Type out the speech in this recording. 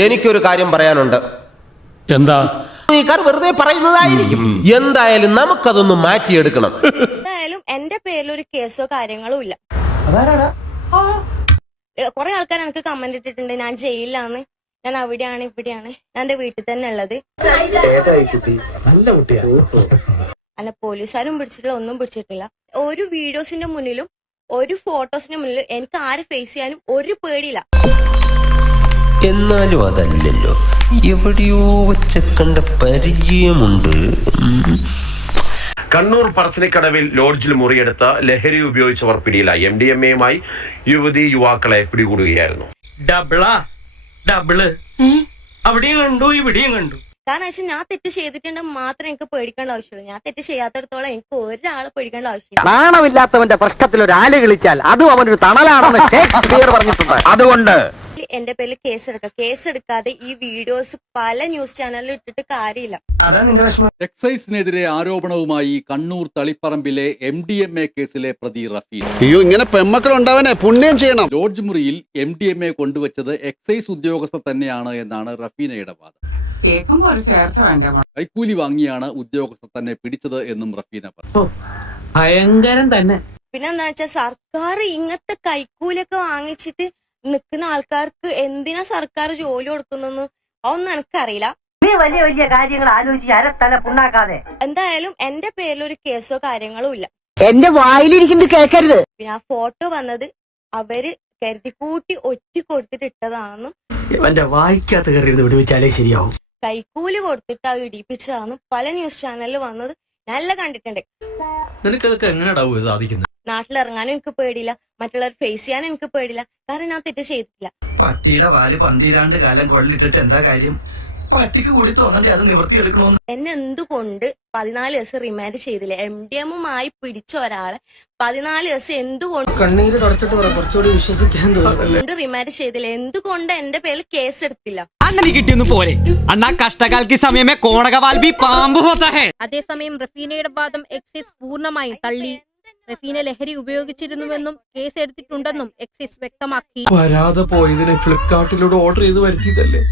എനിക്കൊരു കാര്യം പറയാനുണ്ട്. എന്താ? ഈ കാർ വെറുതെ പറയുന്നതായിരിക്കും. എന്തായാലും നമുക്കതൊന്ന് മാറ്റിയെടുക്കണം. എന്തായാലും എന്റെ പേരിൽ ഒരു കേസോ കാര്യങ്ങളോ ഇല്ല. കുറെ ആൾക്കാർ എനിക്ക് കമന്റ് ഇട്ടിട്ടുണ്ട് ഞാൻ ജയിലിലാണ്, ഞാൻ അവിടെയാണ് ഇവിടെയാണ്, ഞാൻ എന്റെ വീട്ടിൽ തന്നെ ഉള്ളത്. അല്ല പോലീസുകാരും പിടിച്ചിട്ടില്ല, ഒന്നും പിടിച്ചിട്ടില്ല. ഒരു വീഡിയോസിന്റെ മുന്നിലും ഒരു ഫോട്ടോസിന്റെ മുന്നിലും എനിക്ക് ആരെ ഫേസ് ചെയ്യാനും ഒരു പേടിയില്ല. എന്നാലും അതല്ലല്ലോ, എവിടെയോ വെച്ച കണ്ട പരിചയമുണ്ട്. കണ്ണൂർ പറശ്ശിനിക്കടവിൽ ലോഡ്ജിൽ മുറിയെടുത്ത ലഹരി ഉപയോഗിച്ചവർ പിടിയിലായി. MDMA-യുമായി യുവാക്കളെ പിടികൂടുകയായിരുന്നു. അവിടെയും കണ്ടു ഇവിടെയും കണ്ടു. കാരണം വെച്ചാൽ ഞാൻ തെറ്റ് ചെയ്തിട്ടുണ്ടെങ്കിൽ മാത്രമേ എനിക്ക് പേടിക്കേണ്ട ആവശ്യമുള്ളൂ. ഞാൻ തെറ്റ് ചെയ്യാത്തടത്തോളം എനിക്ക് ഒരാളെ പേടിക്കേണ്ട ആവശ്യമില്ല. നാണമില്ലാത്തവന്റെ പ്രശ്നത്തിൽ ഒരു ആല് കളിച്ചാൽ അതും അവനൊരു തണലാണെന്ന് ഷേക്സ്പിയർ പറഞ്ഞിട്ടുണ്ട്. അതുകൊണ്ട് എന്റെ പേരിൽ കേസെടുക്കാതെ ഈ വീഡിയോസ് പല ന്യൂസ് ചാനലിൽ ഇട്ടിട്ട് കാര്യമില്ല. എക്സൈസിനെതിരെ ആരോപണവുമായി കണ്ണൂർ തളിപ്പറമ്പിലെ MDMA കേസിലെ പ്രതി റഫീൻ. അയ്യോ, ഇങ്ങനെ പെമ്മക്കൾ ഉണ്ടാവനെ പുണ്യം ചെയ്യണം. ലോഡ്ജ് മുറിയിൽ MDMA കൊണ്ടുവച്ചത് എക്സൈസ് ഉദ്യോഗസ്ഥർ തന്നെയാണ് എന്നാണ് റഫീനയുടെ വാദം. കൈക്കൂലി വാങ്ങിയാണ് ഉദ്യോഗസ്ഥർ തന്നെ പിടിച്ചത് എന്നും റഫീന പറഞ്ഞു. ഭയങ്കരം തന്നെ. പിന്നെ എന്താ വെച്ചാൽ സർക്കാർ ഇങ്ങനത്തെ കൈക്കൂലൊക്കെ വാങ്ങിച്ചിട്ട് നിൽക്കുന്ന ആൾക്കാർക്ക് എന്തിനാ സർക്കാർ ജോലി കൊടുക്കുന്നു അതൊന്നും എനിക്കറിയില്ല. വലിയ വലിയ കാര്യങ്ങൾ ആലോചിച്ച് അരത്തല പുണ്ണാക്കാതെ. എന്തായാലും എന്റെ പേരിൽ ഒരു കേസോ കാര്യങ്ങളോ ഇല്ല. എന്റെ വായിലിരിക്കുന്നത് കേൾക്കരുത്. പിന്നെ ആ ഫോട്ടോ വന്നത് അവര് കരുതിക്കൂട്ടി ഒറ്റ കൊടുത്തിട്ട് ഇട്ടതാണെന്നും എന്റെ വായിക്കാത്ത കയറി വിടുവിച്ചാലേ ശരിയാവും. കൈക്കൂലി കൊടുത്തിട്ട് അത് ഇടിപ്പിച്ചതാണെന്നും പല ന്യൂസ് ചാനലിൽ വന്നത് നല്ല കണ്ടിട്ടുണ്ട്. നിനക്കതൊക്കെ എങ്ങനെയാ സാധിക്കുന്നത്? നാട്ടിലിറങ്ങാനും എനിക്ക് പേടിയില്ല, മറ്റുള്ളവർ ഫേസ് ചെയ്യാനും എനിക്ക് പേടിയില്ല. കാരണം ഞാൻ തെറ്റ് ചെയ്തിട്ടില്ല. പട്ടിയുടെ വാല് 12 കാലം കൊള്ളിട്ടിട്ട് എന്താ കാര്യം? പട്ടിക്ക് കൂടി തോന്നണ്ടേ അത് നിവർത്തിയെടുക്കണോന്ന്. എന്നെ എന്തുകൊണ്ട് 14 ദിവസം റിമാൻഡ് ചെയ്തില്ല? MDMA-യുമായി പിടിച്ച ഒരാളെ 14 ദിവസം എന്തുകൊണ്ട് കണ്ണീര് തുടച്ചിട്ട് കുറച്ചുകൂടി വിശ്വസിക്കാൻ തോന്നുന്നു. റിമാൻഡ് ചെയ്തില്ല? എന്തുകൊണ്ട് എന്റെ പേരിൽ കേസ് എടുത്തില്ല? അണ്ണന് കിട്ടിയൊന്നും പോരെ അണ്ണാ, കഷ്ടകാലക്ക് സമയമേ കോണകവാൽബി പാമ്പ് ഹോത്താ ഹേ. അതേസമയം റഫീനയുടെ വാദം എക്സൈസ് പൂർണ്ണമായും തള്ളി. റഫീന ലഹരി ഉപയോഗിച്ചിരുന്നുവെന്നും കേസ് എടുത്തിട്ടുണ്ടെന്നും എക്സൈസ് വ്യക്തമാക്കി. വരാതെ പോയതിനെ ഫ്ലിപ്കാർട്ടിലൂടെ ഓർഡർ ചെയ്ത് വരുത്തിയതല്ലേ.